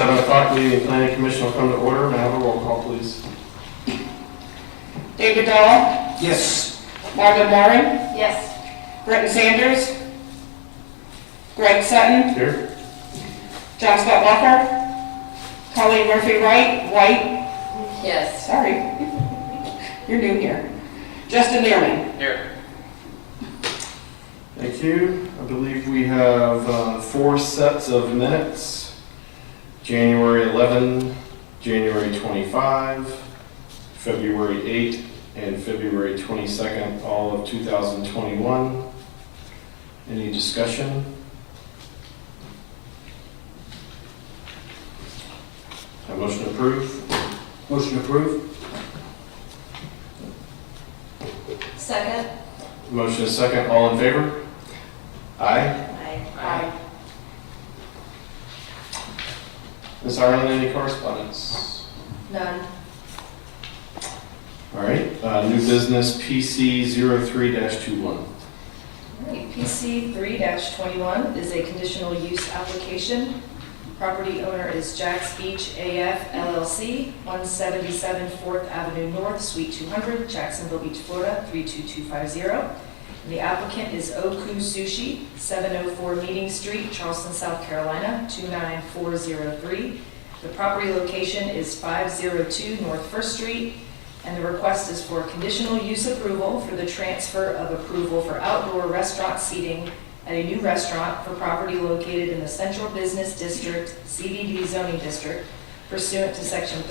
7 o'clock, meeting of the Planning Commission will come to order. May I have a roll call, please? David Dahl, Yes. Margaret Moran, Yes. Britton Sanders, Greg Sutton, Here. John Scott Walker, Colleen Murphy White, Yes. sorry, you're new here, Justin Learman. Here. Thank you. I believe we have 4 sets of minutes. January 11, January 25, February 8, and February 22nd, all of 2021. Any discussion? A motion to approve? Motion approved? Second? Motion is second. All in favor? Aye. Aye. Ms. Ireland, any correspondence? None. All right, new business PC 03-21. Alright, PC 3-21 is a conditional use application. Property owner is Jack's Beach AF LLC, 177 4th Avenue North, Suite 200, Jacksonville Beach, Florida, 32250. And the applicant is Oku Sushi, 704 Meeting Street, Charleston, South Carolina, 29403. The property location is 502 North 1st Street, and the request is for conditional use approval for the transfer of approval for outdoor restaurant seating at a new restaurant for property located in the Central Business District, CBD zoning district, pursuant to section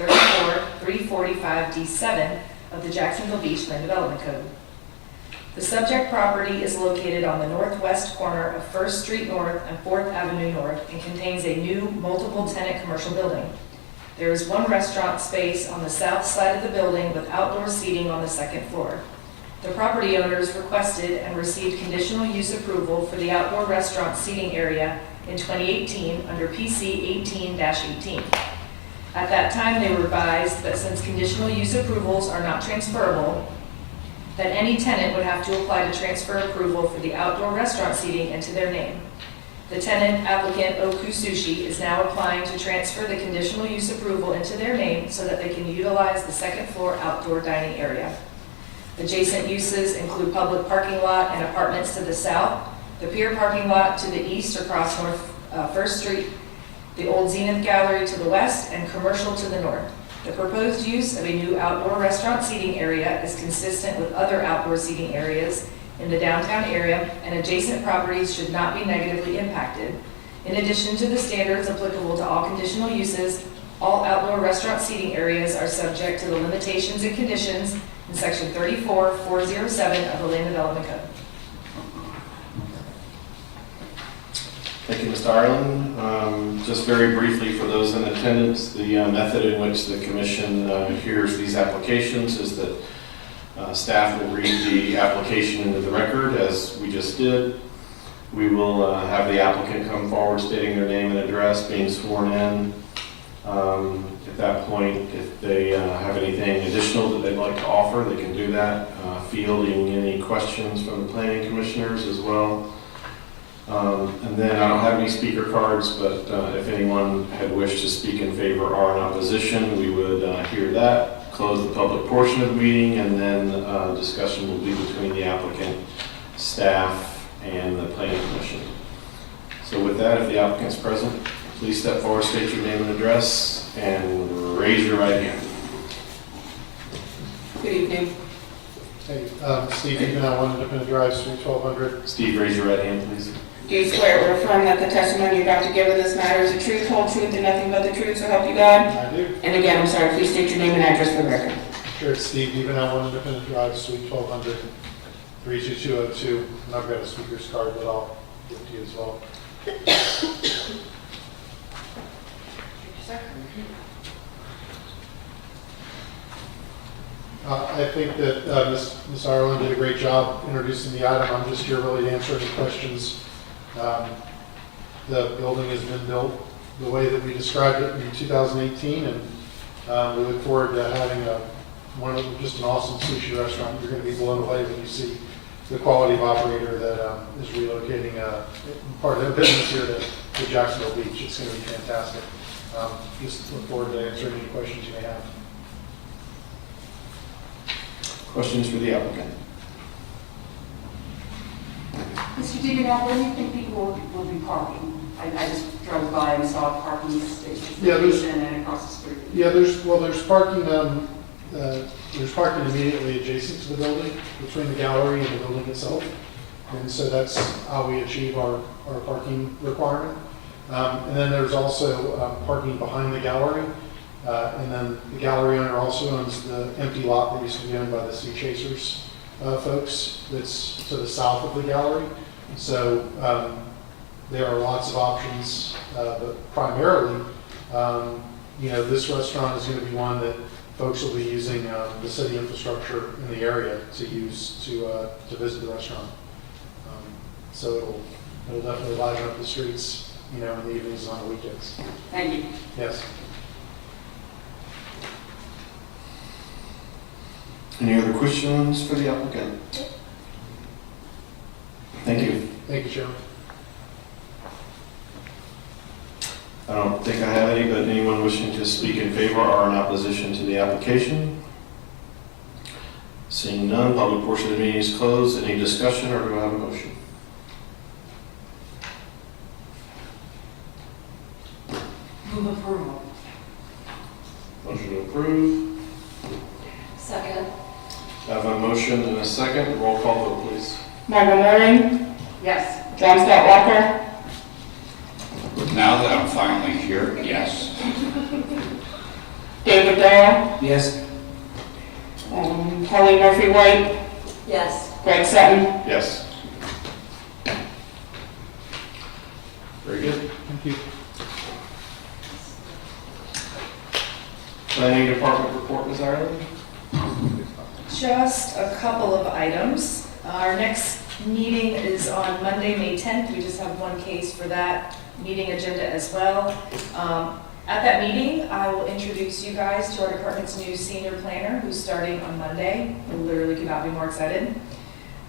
34345D7 of the Jacksonville Beach Land Development Code. The subject property is located on the northwest corner of 1st Street North and 4th Avenue North and contains a new multiple-tenant commercial building. There is one restaurant space on the south side of the building with outdoor seating on the 2nd floor. The property owners requested and received conditional use approval for the outdoor restaurant seating area in 2018 under PC 18-18. At that time, they were advised that since conditional use approvals are not transferable, that any tenant would have to apply to transfer approval for the outdoor restaurant seating into their name. The tenant applicant, Oku Sushi, is now applying to transfer the conditional use approval into their name so that they can utilize the 2nd floor outdoor dining area. Adjacent uses include public parking lot and apartments to the south, the pier parking lot to the east across North 1st Street, the old Zenith Gallery to the west, and commercial to the north. The proposed use of a new outdoor restaurant seating area is consistent with other outdoor seating areas in the downtown area, and adjacent properties should not be negatively impacted. In addition to the standards applicable to all conditional uses, all outdoor restaurant seating areas are subject to the limitations and conditions in section 34407 of the Land Development Code. Thank you, Mr. Ireland. Just very briefly for those in attendance, the method in which the commission hears these applications is that staff will read the application into the record as we just did. We will have the applicant come forward stating their name and address, being sworn in. At that point, if they have anything additional that they'd like to offer, they can do that, fielding any questions from the planning commissioners as well. And then I don't have any speaker cards, but if anyone had wished to speak in favor or in opposition, we would hear that, close the public portion of the meeting, and then discussion will be between the applicant, staff, and the planning commission. So with that, if the applicant's present, please step forward, state your name and address, and raise your right hand. Good evening. Hey, Steve Egan, 1 Independent Drive, Suite 1200. Steve, raise your right hand, please. Do you swear or affirm that the testimony you're about to give in this matter is the truth, whole truth, and nothing but the truth, so help you God? I do. And again, I'm sorry, please state your name and address for the record. Sure, it's Steve Egan, 1 Independent Drive, Suite 1200, 32202. And I've got a speaker's card that I'll give to you as well. I think that Ms. Ireland did a great job introducing the item. I'm just here really to answer any questions. The building has been built the way that we described it in 2018, and we look forward to having just an awesome sushi restaurant. You're going to be blown away when you see the quality of operator that is relocating part of their business here to Jacksonville Beach. It's going to be fantastic. Just look forward to answering any questions you may have. Questions for the applicant? Mr. DiGrenato, where do you think people will be parking? I just drove by and saw a parking space. Yeah, there's- And then across the street. Yeah, there's parking immediately adjacent to the building, between the gallery and the building itself. And so that's how we achieve our parking requirement. And then there's also parking behind the gallery. And then the gallery owner also owns the empty lot that used to be owned by the Sea Chasers folks that's to the south of the gallery. So there are lots of options, but primarily, this restaurant is going to be one that folks will be using the city infrastructure in the area to use to visit the restaurant. So it'll definitely liven up the streets, in the evenings and on the weekends. Thank you. Yes. Any other questions for the applicant? Thank you. Thank you, Chairman. I don't think I have any, but anyone wishing to speak in favor or in opposition to the application? Seeing none, public portion of the meeting is closed. Any discussion, or do I have a motion? Move approval. Motion to approve. Second. I have a motion and a second. Roll call vote, please. Margo Moran, Yes. John Scott Walker, Now that I'm finally here, yes. David Darrell, Yes. Holly Murphy White, Yes. Greg Sutton. Yes. Very good. Thank you. Planning Department report, Ms. Ireland? Just a couple of items. Our next meeting is on Monday, May 10th. We just have one case for that meeting agenda as well. At that meeting, I will introduce you guys to our department's new senior planner who's starting on Monday. I literally could not be more excited.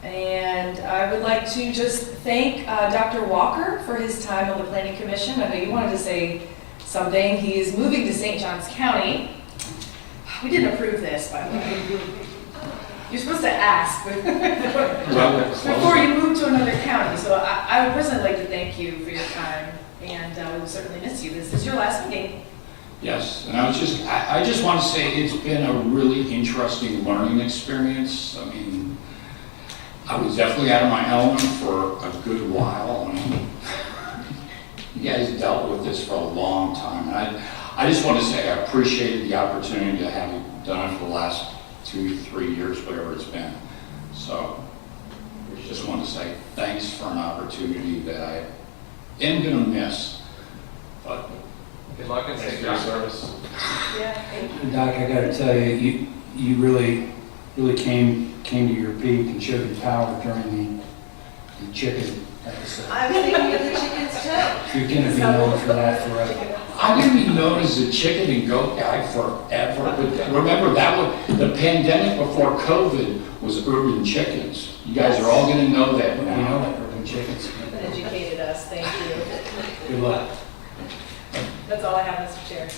And I would like to just thank Dr. Walker for his time on the Planning Commission. I know you wanted to say something. He is moving to St. Johns County. We didn't approve this, by the way. You're supposed to ask before you move to another county. So I would personally like to thank you for your time, and we will certainly miss you. This is your last meeting. Yes, and I just want to say it's been a really interesting learning experience. I mean, I was definitely out of my element for a good while. I mean, you guys dealt with this for a long time. And I just want to say I appreciated the opportunity to have done it for the last 2-3 years, whatever it's been. So I just want to say thanks for an opportunity that I am going to miss. But Good luck and Thanks safe for your travels. service. Yeah, thank you. Doc, I gotta tell you, you really came to your peak and showed your power during the chicken episode. I'm thinking of the chickens too. You're gonna be known for that forever. I'm going to be known as the chicken and goat guy forever. But remember, the pandemic before COVID was urban chickens. You guys are all going to know that You now. know that urban chickens. You've educated us, thank you. Good luck. That's all I have, Mr. Chair.